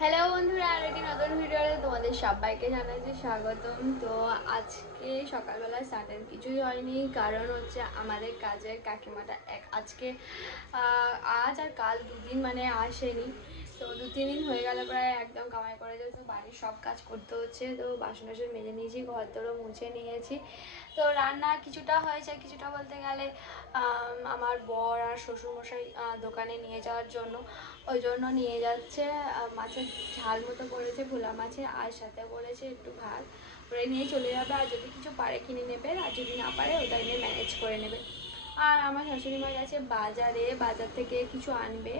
Hello বন্ধুরা, আর একটি নতুন ভিডিওতে তোমাদের সবাইকে জানাচ্ছি স্বাগতম। তো আজকে সকালবেলা স্নানের কিছুই হয়নি, কারণ হচ্ছে আমাদের কাজের কাকিমাটা আজকে আজ আর কাল দুদিন মানে আসেনি। তো 2-3 দিন হয়ে গেল প্রায়, একদম কামাই করে যেহেতু বাড়ির সব কাজ করতে হচ্ছে। তো বাসন টাসন মেজে নিয়েছি, ঘর তোরও মুছে নিয়েছি। তো রান্না কিছুটা হয়েছে, কিছুটা বলতে গেলে আমার বর আর শ্বশুরমশাই দোকানে নিয়ে যাওয়ার জন্য ওই জন্য নিয়ে যাচ্ছে। মাছের ঝাল মতো করেছে ভোলা মাছের, আর সাথে করেছে একটু ভাত। ওরা নিয়ে চলে যাবে, আর যদি কিছু পারে কিনে নেবে, আর যদি না পারে ওটা নিয়ে ম্যানেজ করে নেবে। আর আমার শাশুড়ি মা গেছে বাজারে, বাজার থেকে কিছু আনবে।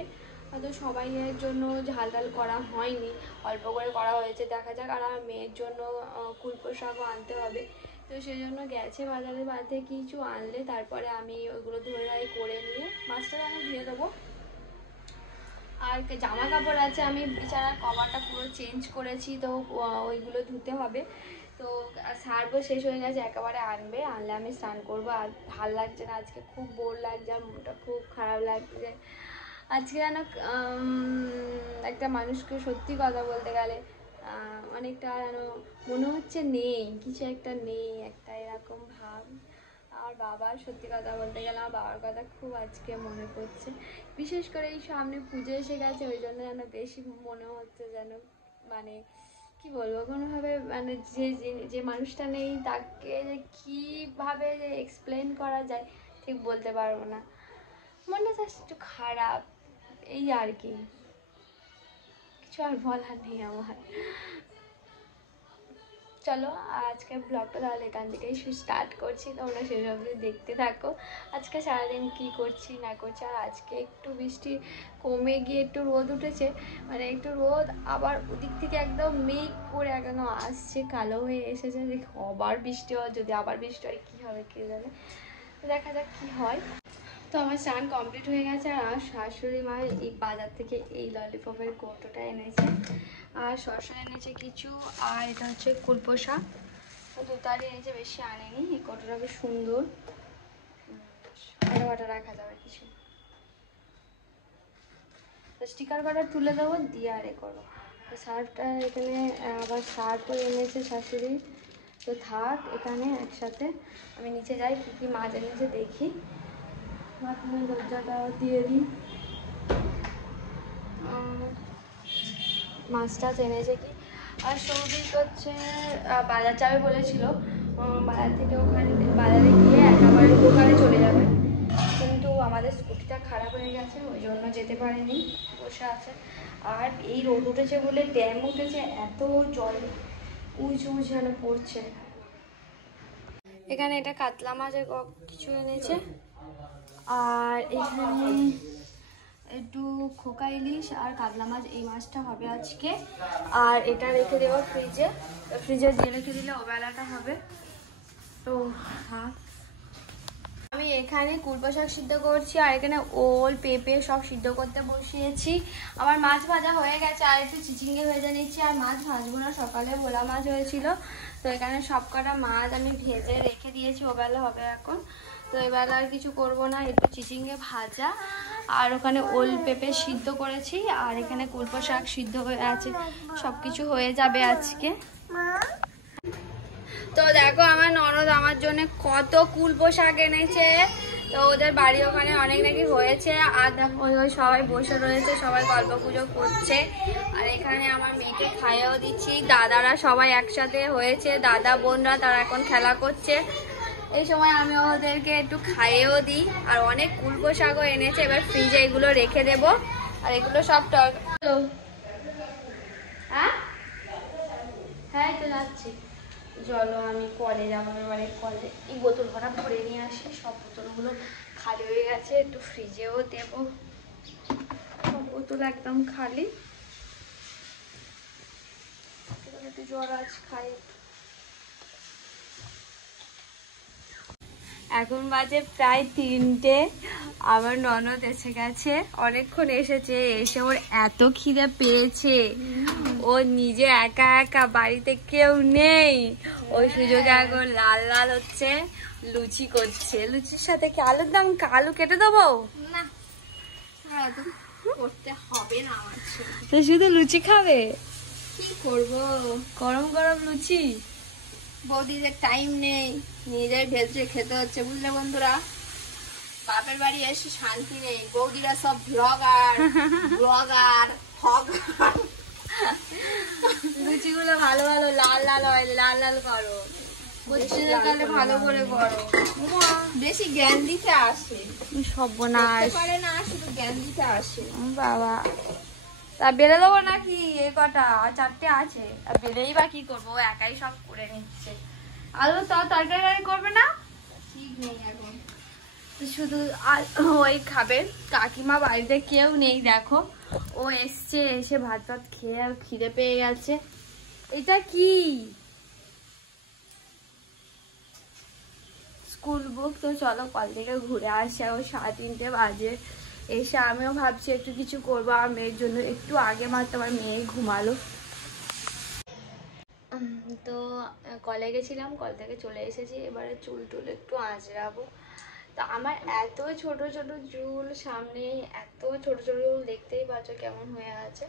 হয়তো সবাইয়ের জন্য ঝাল ডাল করা হয়নি, অল্প করে করা হয়েছে, দেখা যাক। আর আমার মেয়ের জন্য কুলপো শাকও আনতে হবে। তো সেই জন্য গেছে বাজারে, বাজারে কিছু আনলে তারপরে আমি ওইগুলো ধোয়াই করে নিয়ে মাছটা আমি ধুয়ে দেবো। আর জামা কাপড় আছে, আমি বিছানার কভারটা পুরো চেঞ্জ করেছি, তো ওইগুলো ধুতে হবে। তো সারবো, শেষ হয়ে গেছে, একেবারে আনলে আমি স্নান করবো। আর ভাল লাগছে না আজকে, খুব বোর লাগছে, আর মনটা খুব খারাপ লাগছে আজকে। যেন একটা মানুষকে সত্যি কথা বলতে গেলে অনেকটা যেন মনে হচ্ছে নেই, কিছু একটা নেই, একটা এরকম ভাব। আর বাবার সত্যি কথা বলতে গেলে আমার বাবার কথা খুব আজকে মনে পড়ছে, বিশেষ করে এই সামনে পুজো এসে গেছে, ওই জন্য যেন বেশি মনে হচ্ছে যেন, মানে কি বলবো, কোনোভাবে মানে যে মানুষটা নেই তাকে যে কীভাবে যে এক্সপ্লেন করা যায় ঠিক বলতে পারবো না। মনটা জাস্ট একটু খারাপ, এই আর কি, কিছু আর বলার নেই আমার। চলো আজকের ব্লগটা তাহলে এখান থেকেই স্টার্ট করছি, তোমরা সেই অবধি দেখতে থাকো আজকে সারাদিন কি করছি না করছি। আর আজকে একটু বৃষ্টি কমে গিয়ে একটু রোদ উঠেছে, মানে একটু রোদ, আবার ওদিক থেকে একদম মেঘ করে একদম আসছে, কালো হয়ে এসেছে। দেখো আবার বৃষ্টি হয়, যদি আবার বৃষ্টি হয় কী হবে কে জানে, দেখা যাক কী হয়। তো আমার স্নান কমপ্লিট হয়ে গেছে, আর আমার শাশুড়ি মা এই বাজার থেকে এই ললিপপের কৌটোটা এনেছে, আর শসা এনেছে কিছু, আর এটা হচ্ছে কুলপো শাক, দুতারি এনেছে, বেশি আনেনি। এই কৌটোটা বেশ সুন্দর, বাটা রাখা যাবে কিছু। তো স্টিকার কটা তুলে দেবো দিয়ে আর এ করবো। তো শার্টটা এখানে আবার শার্টও এনেছে শাশুড়ি। তো থাক এখানে একসাথে, আমি নিচে যাই, কী কী মাছ এনেছে দেখি। বাথরুমের দরজাটাও দিয়ে দিই। মাছটা এনেছে কি, আর সৌভিক হচ্ছে বাজার যাবে বলেছিল, বাজার থেকে ওখানে বাজারে গিয়ে একেবারে দোকানে চলে যাবে, কিন্তু আমাদের স্কুটিটা খারাপ হয়ে গেছে, ওই জন্য যেতে পারেনি, বসে আছে। আর এই রোদ উঠেছে বলে ড্যাম উঠেছে, এত জল উঁচু যেন পড়ছে। এখানে এটা কাতলা মাছের কিছু এনেছে, আর এখানে একটু খোকা ইলিশ আর কাতলা মাছ, এই মাছটা হবে আজকে। আর এটা রেখে দেবো ফ্রিজে, ফ্রিজে দিয়ে রেখে দিলে ওবেলাটা হবে। তো হ্যাঁ, আমি এখানে কুলপো শাক সিদ্ধ করছি, আর এখানে ওল পেঁপে সব সিদ্ধ করতে বসিয়েছি। আমার মাছ ভাজা হয়ে গেছে, আর একটু চিচিঙ্গে ভেজে নিচ্ছি। আর মাছ ভাজবো না, সকালে ভোলা মাছ হয়েছিল, তো এখানে সব কটা মাছ আমি ভেজে রেখে দিয়েছি, ওবেলা হবে এখন। তো এবেলা আর কিছু করবো না, একটু চিচিঙ্গে ভাজা, আর ওখানে ওল পেঁপে সিদ্ধ করেছি, আর এখানে কুলপো শাক সিদ্ধ হয়ে আছে, সব কিছু হয়ে যাবে আজকে। তো দেখো আমার ননদ আমার জন্য কত কুলপো শাক এনেছে, তো ওদের বাড়ি ওখানে অনেক নাকি হয়েছে। আর দেখো ওই সবাই বসে রয়েছে, সবাই গল্প পুজো করছে, আর এখানে আমার মেয়েকে খাইয়েও দিচ্ছি। দাদারা সবাই একসাথে হয়েছে, দাদা বোনরা তারা এখন খেলা করছে, এই সময় আমি ওদেরকে একটু খাইয়েও দিই। আর অনেক কুলপো শাকও এনেছে, এবার ফ্রিজে এগুলো রেখে দেব। আর এগুলো সব হ্যাঁ তো যাচ্ছি, চলো আমি কলে যাবো, এবারে কলে এই বোতল ভরা ভরে নিয়ে আসি। সব বোতলগুলো খালি হয়ে গেছে, একটু ফ্রিজেও দেব, সব বোতল একদম খালি। একটু জল আজ খাই। এখন বাজে প্রায় 3টে, আমার ননদ এসে গেছে, অনেকক্ষণ এসেছে, এসে ওর এত খিদে পেয়েছে, ও নিজে একা একা, বাড়িতে কেউ নেই, ওই সুযোগে এখন লাল লাল হচ্ছে, লুচি করছে। লুচির সাথে কি আলুর দম, আলু কেটে দেবো না, করতে হবে না আমার তো শুধু লুচি খাবে? কি করব, গরম গরম লুচি। বৌদিদের টাইম নেই, নিজের ভেজে খেতে হচ্ছে, বুঝলে বন্ধুরা। বাপের বাড়ি এসে শান্তি নেই, বৌদিরা সব ব্লগার ব্লগার হগার। লুচিগুলো ভালো ভালো লাল লাল হয়, লাল লাল করো, ভালো করে করো। বেশি জ্ঞান দিতে আসে, সর্বনাশ পারে না, শুধু জ্ঞান দিতে আসে। বাবা, তা বেড়ে দেবো নাকি? এ কটা আর 4টে আছে, আর বেড়েই বা কি করবো, ও একাই সব করে নিচ্ছে। আলু তো তরকারি করবে না, ঠিক নেই এখন, শুধু ওই খাবে। কাকিমা বাড়িতে কেউ নেই, দেখো ও এসছে, এসে ভাত ভাত খেয়ে আর খিদে পেয়ে গেছে। এটা কি স্কুল বুক? তো চলো কল থেকে ঘুরে আসি, ও 3:30 বাজে। এসে আমিও ভাবছি একটু কিছু করবো আমার মেয়ের জন্য। একটু আগে মাত্র আমার মেয়ে ঘুমালো। তো কলে গেছিলাম, কল থেকে চলে এসেছি, এবারে চুল টুল একটু আঁচড়াবো। তো আমার এত ছোট ছোট চুল, সামনে এত ছোট ছোট চুল, দেখতেই পাচ্ছ কেমন হয়ে আছে।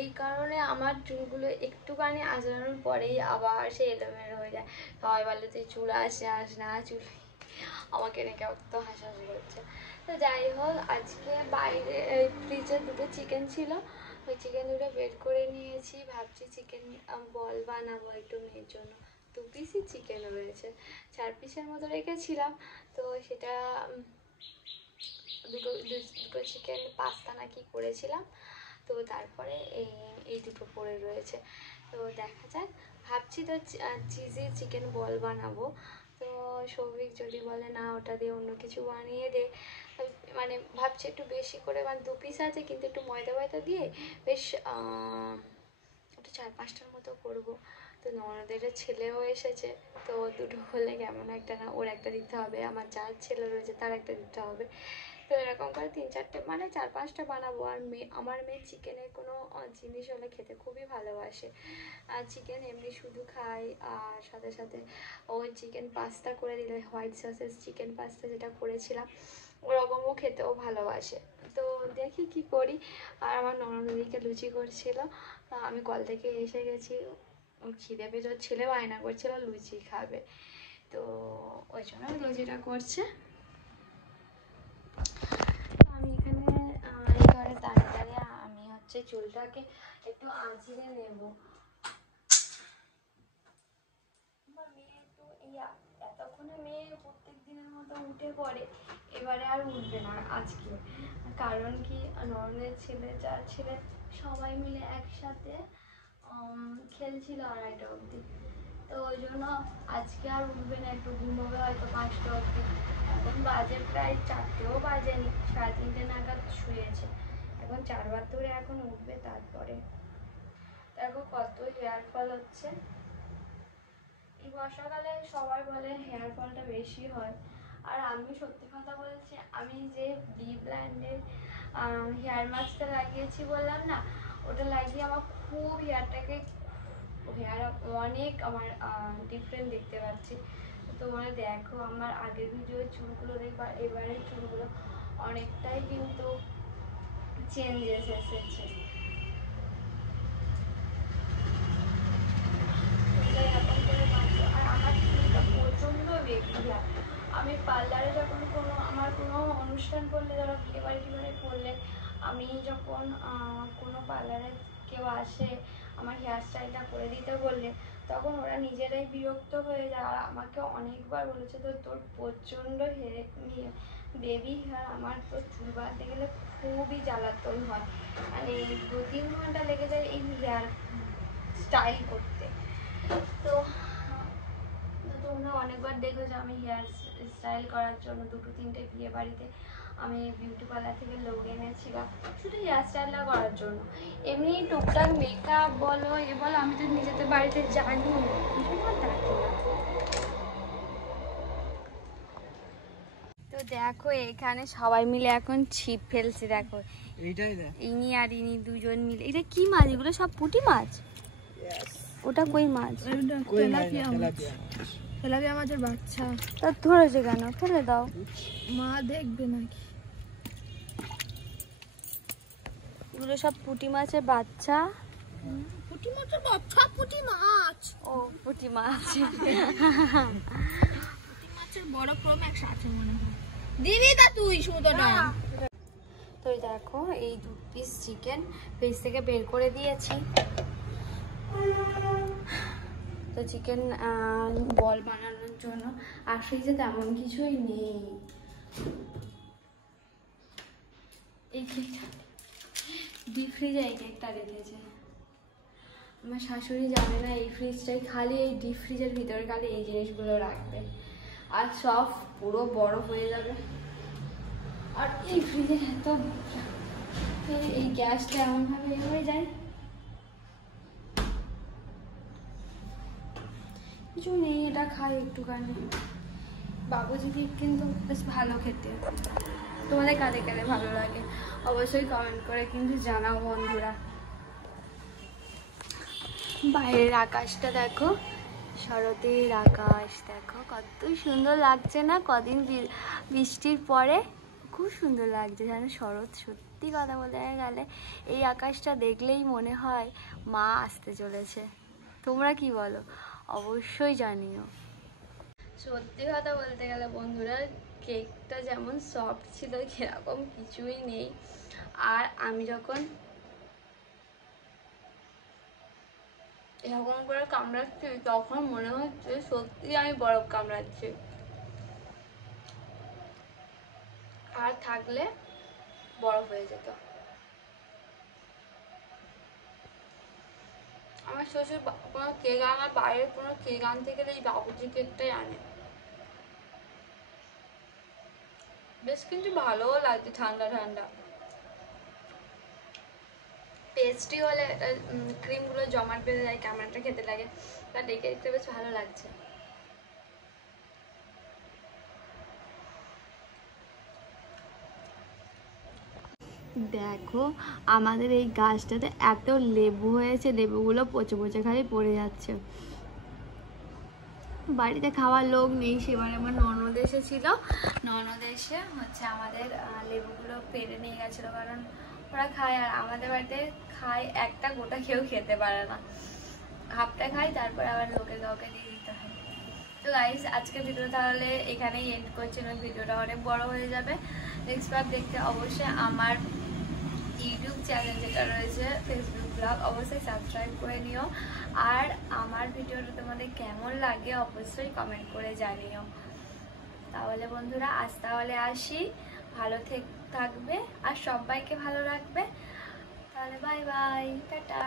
এই কারণে আমার চুলগুলো একটুখানি আঁচড়ানোর পরেই আবার সে এলোমেলো হয়ে যায়। সবাই বলে তুই চুল আস না, চুল আমাকে রেখে তো হাসাহাসি করছে। তো যাই হোক, আজকে বাইরে ফ্রিজে 2টো চিকেন ছিল, ওই চিকেন 2টো বের করে নিয়েছি। ভাবছি চিকেন বল বানাবো একটু মেয়ের জন্য। 2 পিসই চিকেন রয়েছে, 4 পিসের মতো রেখেছিলাম। তো সেটা দুটো চিকেন পাস্তা নাকি করেছিলাম। তো তারপরে এই 2টো পড়ে রয়েছে। তো দেখা যাক, ভাবছি তো চিজে চিকেন বল বানাবো। তো সৌভিক যদি বলে না ওটা দিয়ে অন্য কিছু বানিয়ে দে, মানে ভাবছি একটু বেশি করে, মানে 2 পিস আছে কিন্তু একটু ময়দা দিয়ে বেশ একটু 4-5টার মতো করবো। তো ননদের ছেলেও এসেছে, তো 2টো হলে কেমন একটা না, ওর একটা দিতে হবে, আমার যার ছেলে রয়েছে তার একটা দিতে হবে। তো এরকম করে 3-4টে, মানে 4-5টা বানাবো। আর আমার মেয়ে চিকেনের কোনো জিনিস হলে খেতে খুবই ভালোবাসে। আর চিকেন এমনি শুধু খাই, আর সাথে সাথে ওই চিকেন পাস্তা করে দিলে, হোয়াইট সসেস চিকেন পাস্তা যেটা করেছিলাম, ওরকমও খেতেও ভালোবাসে। তো দেখি কি করি। আর আমার ননদ দিকে লুচি করছিল, আমি কল থেকে এসে গেছি, খিদে পেয়ে ছেলে বায়না করছিল লুচি খাবে, তো ওই জন্য লুচিটা করছে। আমি এখানে এই ঘরে দাঁড়িয়ে আমি হচ্ছে চুলটাকে একটু আঁচড়ে নেব। মেয়ে একটু এতক্ষণে মেয়ে প্রত্যেক দিনের মতো উঠে পড়ে, এবারে আর উঠবে না আজকে। কারণ কি, ননদের ছেলে, যার ছেলে, সবাই মিলে একসাথে খেলছিল 2:30 অবধি। তো ওই জন্য আজকে আর উঠবে না, একটু ঘুমোবে হয়তো 5টা অবধি। এখন বাজে প্রায় 4টেও বাজেনি, 3:30 নাগাদ শুয়েছে। এখন 4 বার ধরে এখন উঠবে। তারপরে দেখো কত হেয়ার ফল হচ্ছে। এই বর্ষাকালে সবাই বলে হেয়ার ফলটা বেশি হয়, আর আমি সত্যি কথা বলছি, আমি যে বি ব্র্যান্ডের হেয়ার মাস্কটা লাগিয়েছি বললাম না, ওটা লাগিয়ে আমার খুব হেয়ার অনেক আমার ডিফারেন্ট দেখতে পাচ্ছি। তোমরা দেখো আমার আগের ভিডিওর চুলগুলো দেখবা, এবারের চুলগুলো অনেকটাই কিন্তু চেঞ্জেস এসেছে। আর আমার চুলটা প্রচণ্ড বেগুলা। আমি পার্লারে যখন আমার কোনো অনুষ্ঠান করলে, ধরো বিয়ে বাড়ি করলে, আমি যখন কোনো পার্লারে কেউ আসে আমার হেয়ার স্টাইলটা করে দিতে বললে, তখন ওরা নিজেরাই বিরক্ত হয়ে যায়। আর আমাকে অনেকবার বলেছে তো তোর প্রচণ্ড বেবি হেয়ার, আমার তো চুল বাঁধতে গেলে খুবই জ্বালাতন হয়, মানে 2-3 ঘন্টা লেগে যায় এই হেয়ার স্টাইল করতে। তো তোমরা অনেকবার দেখেছো আমি হেয়ার স্টাইল করার জন্য 2-3টে বিয়ে বাড়িতে আমি বিউটি পার্লার থেকে লোক এনেছিলাম, শুধু হেয়ার স্টাইলটা করার জন্য। এমনি টুকটাক মেকআপ বলো বলো আমি তো নিজেদের বাড়িতে জানি, তো দেখো এখানে সবাই মিলে এখন ছিপ ফেলছে। দেখো ইনি আর ইনি দুজন মিলে, এটা কি মাছ? এগুলো সব পুঁটি মাছ? ওটা কই মাছ? তেলাপিয়া মাছের বাচ্চা। তা ধরেছে কেন? ফেলে দাও, মা দেখবে নাকি। এগুলো সব পুঁটি মাছের বাচ্চা। পুঁটি মাছের বাচ্চা, পুঁটি মাছ। ও পুঁটি মাছ। পুঁটি মাছের বড় প্রোম্যাক্স আছে মনে হয়। দিবি তা তুই শুধু না। তো দেখো এই 2 পিস চিকেন ফ্রিজ থেকে বের করে দিয়েছি। তো চিকেন বল বানানোর জন্য আর ফ্রিজে তেমন কিছুই নেই। এই কেকটা ডিপ ফ্রিজে এই কেকটা রেখেছে। আমার শাশুড়ি জানে না এই ফ্রিজটাই খালি এই ডিপ ফ্রিজের ভিতরে খালি এই জিনিসগুলো রাখবে, আর সব পুরো বরফ হয়ে যাবে। আর এই ফ্রিজে এত এই গ্যাসটা এমনভাবে হয়ে যায়, কিছু নেই, এটা খাই একটুখানি। বাবুজি কেক কিন্তু বেশ ভালো খেতে। তোমাদের কাদের কাদের ভালো লাগে অবশ্যই কমেন্ট করে কিন্তু জানাও বন্ধুরা। বাইরের আকাশটা দেখো, শরতের আকাশ দেখো কত সুন্দর লাগছে না? কদিন বৃষ্টির পরে খুব সুন্দর লাগছে জানো শরৎ। সত্যি কথা বলতে গেলে এই আকাশটা দেখলেই মনে হয় মা আসতে চলেছে। তোমরা কি বলো অবশ্যই জানিও। সত্যি কথা বলতে গেলে বন্ধুরা, কেকটা যেমন সফট ছিল সেরকম কিছুই নেই। আর আমি যখন এরকম করে কামড়াচ্ছি তখন মনে হচ্ছে সত্যি আমি বরফ কামড়াচ্ছি। আর থাকলে বরফ হয়ে যেত। আমার শ্বশুর কোনো কেক আনার বাইরে কোনো কেক আনতে গেলে এই বাবুজি কেকটাই আনে। বেশ কিন্তু ভালোও লাগছে ঠান্ডা ঠান্ডা। পেস্ট্রি হলে ক্রিমগুলো জমাট বেঁধে যায়, ক্যামেরাটা খেতে লাগে, বাট এই কেকটা বেশ ভালো লাগছে। দেখো আমাদের এই গাছটাতে এত লেবু হয়েছে, লেবুগুলো পচে পচে খালি পড়ে যাচ্ছে। বাড়িতে খাওয়ার লোক নেই, সেবারে আমার ননদ এসেছিল, ননদ এসে হচ্ছে আমাদের লেবুগুলো পেড়ে নিয়ে গেছিলো, কারণ ওরা খায় আর আমাদের বাড়িতে খায় একটা গোটা কেউ খেতে পারে না, হাফটা খাই তারপরে আবার লোকে কাউকে দিয়ে দিতে হয়। তো গাইস আজকে ভিডিও তাহলে এখানেই এন্ড করছি, না ভিডিওটা অনেক বড় হয়ে যাবে। নেক্সট বার দেখতে অবশ্যই আমার ইউটিউব চ্যানেল যেটা রয়েছে ফেসবুক ব্লগ অবশ্যই সাবস্ক্রাইব করে নিও। আর আমার ভিডিওটা তোমাদের কেমন লাগে অবশ্যই কমেন্ট করে জানিও। তাহলে বন্ধুরা আজ তাহলে আসি, ভালো থাকবে আর সবাইকে ভালো রাখবে। তাহলে বাই বাই, টাটা।